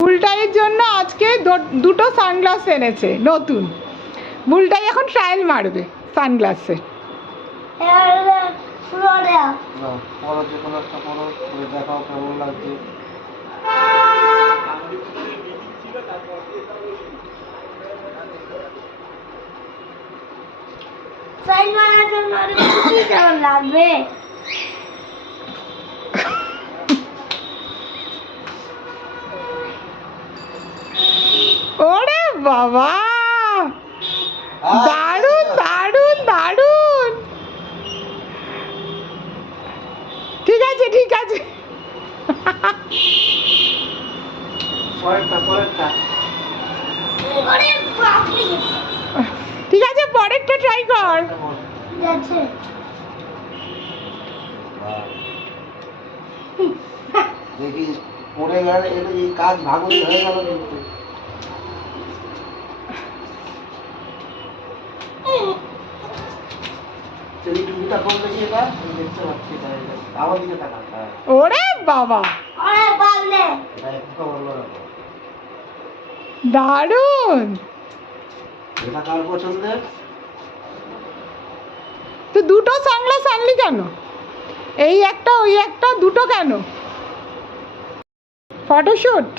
বুলটাইয়ের জন্য আজকে দুটো সানগ্লাস এনেছে নতুন। বুলটাই এখন ট্রায়াল মারবে সানগ্লাসে। লাগবে ওরে বাবা, দারুণ দারুণ দারুণ। ঠিক আছে ঠিক আছে। ঠিক আছে পরেরটা ট্রাই কর। ঠিক আছে দেখি পড়ে গেলে এই কাজ ভাগুনি হয়ে গেল কিন্তু। ওরে বাবা দারুণ। এটা কার পছন্দের? তো দুটো সানগ্লাস আনলি কেন? এই একটা ওই একটা, দুটো কেন? ফটোশুট?